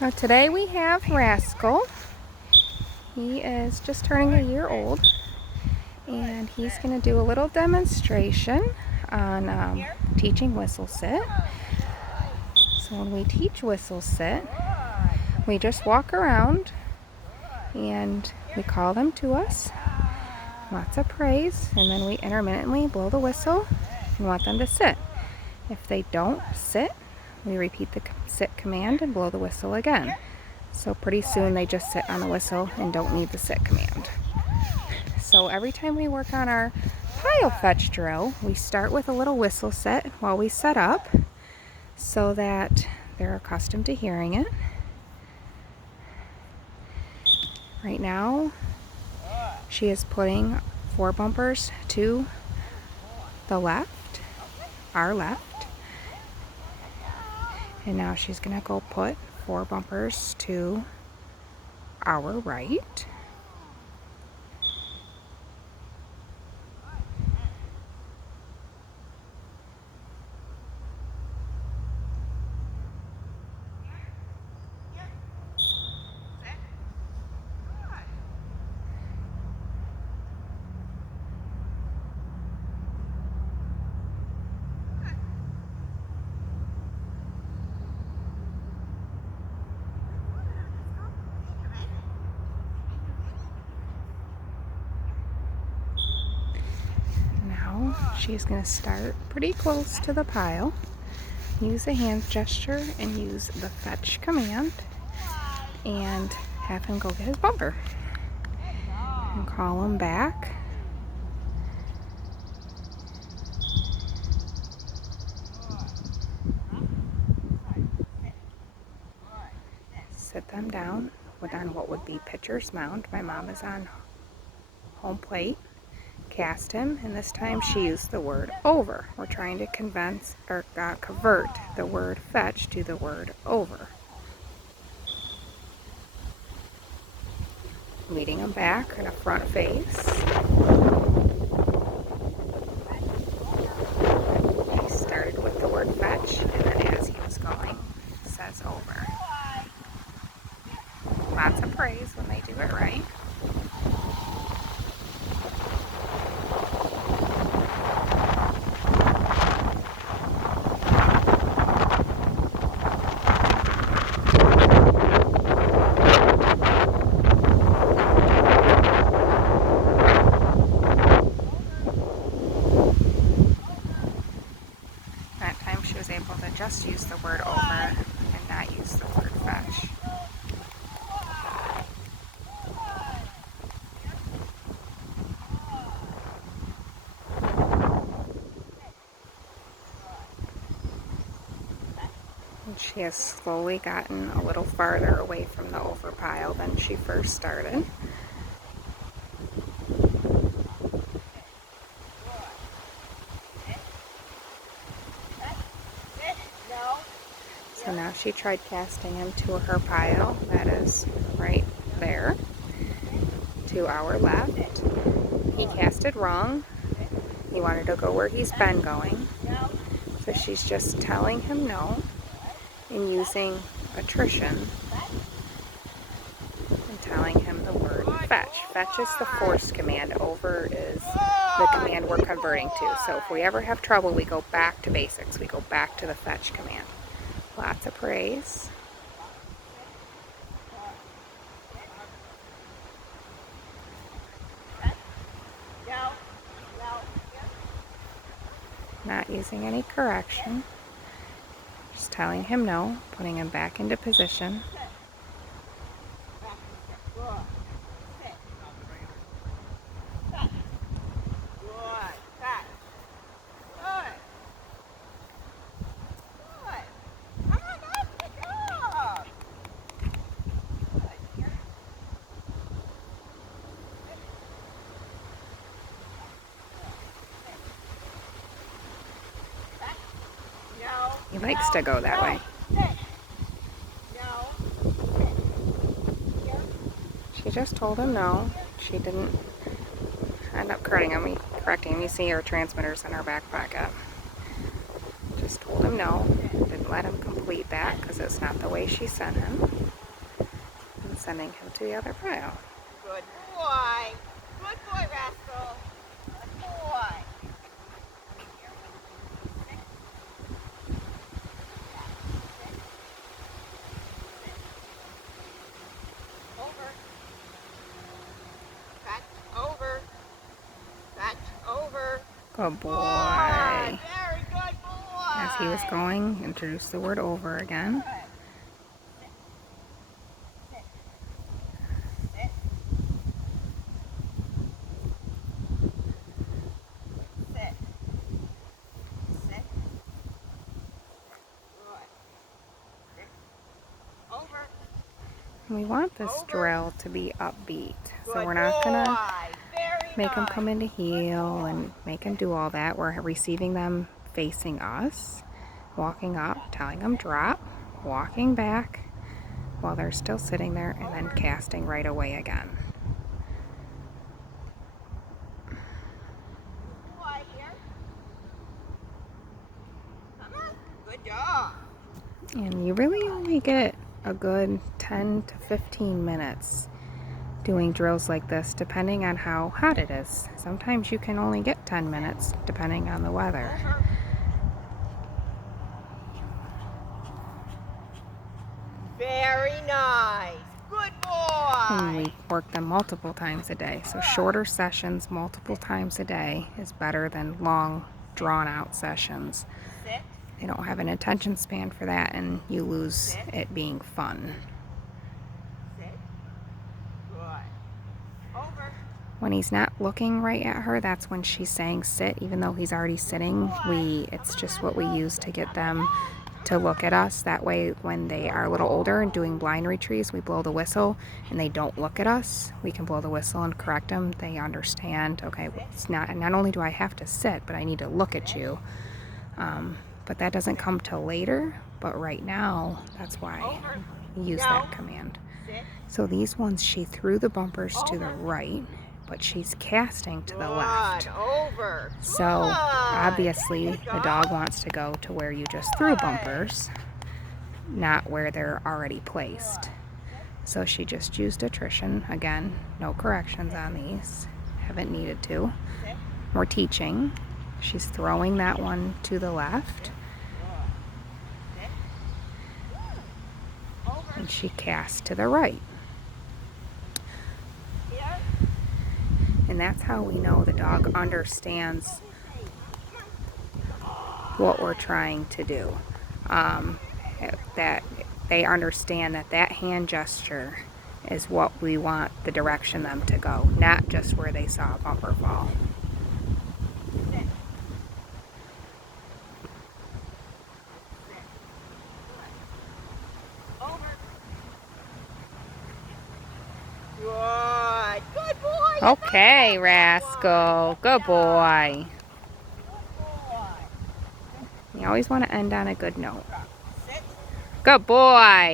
Now today we have Rascal. He is just turning a year old, and he's going to do a little demonstration on teaching whistle sit. So when we teach whistle sit, we just walk around and we call them to us. Lots of praise, and then we intermittently blow the whistle and want them to sit. If they don't sit, we repeat the sit command and blow the whistle again. So pretty soon they just sit on the whistle and don't need the sit command. So every time we work on our pile fetch drill, we start with a little whistle sit while we set up so that they're accustomed to hearing it. Right now, she is putting 4 bumpers to the left, our left. And now she's going to go put 4 bumpers to our right. Now she's going to start pretty close to the pile, use a hand gesture and use the fetch command, and have him go get his bumper and call him back. Sit them down on what would be pitcher's mound. My mom is on home plate. Cast him, and this time she used the word over. We're trying to convert the word fetch to the word over. Leading him back in a front face. He started with the word fetch, and then as he was going, says over. Lots of praise when they do it right. That time she was able to just use the word over and not use the word fetch. And she has slowly gotten a little farther away from the over pile than she first started. So now she tried casting him to her pile, that is right there, to our left. He casted wrong. He wanted to go where he's been going. So she's just telling him no and using attrition and telling him the word fetch. Fetch is the forced command. Over is the command we're converting to. So if we ever have trouble, we go back to basics. We go back to the fetch command. Lots of praise. Not using any correction. Just telling him no, putting him back into position. He likes to go that way. She just told him no. She didn't end up correcting him. You see her transmitters in her back pocket. Just told him no. Didn't let him complete that because it's not the way she sent him. I'm sending him to the other pile. Good boy. Good boy, Rascal. Good boy. Over. Back over. Back over. Good boy. Very good boy. As he was going, introduce the word over again. We want this drill to be upbeat, so we're not going to make them come into heel and make them do all that. We're receiving them facing us, walking up, telling them drop, walking back while they're still sitting there, and then casting right away again. Good job. And you really only get a good 10 to 15 minutes doing drills like this, depending on how hot it is. Sometimes you can only get 10 minutes, depending on the weather. Very nice. Good boy. And we work them multiple times a day. So shorter sessions multiple times a day is better than long, drawn-out sessions. Sit. They don't have an attention span for that, and you lose it being fun. Sit. Good. Over. When he's not looking right at her, that's when she's saying sit, even though he's already sitting. It's just what we use to get them to look at us. That way, when they are a little older and doing blind retrieves, we blow the whistle and they don't look at us. We can blow the whistle and correct them. They understand, okay, it's not only do I have to sit, but I need to look at you. But that doesn't come till later, but right now, that's why we use that command. So these ones, she threw the bumpers to the right, but she's casting to the left. So obviously the dog wants to go to where you just threw bumpers, not where they're already placed. So she just used attrition. Again, no corrections on these. Haven't needed to. We're teaching. She's throwing that one to the left. And she casts to the right. And that's how we know the dog understands what we're trying to do. That they understand that that hand gesture is what we want the direction them to go, not just where they saw a bumper fall. Good. Good boy. Okay, Rascal. Good boy. You always want to end on a good note. Good boy.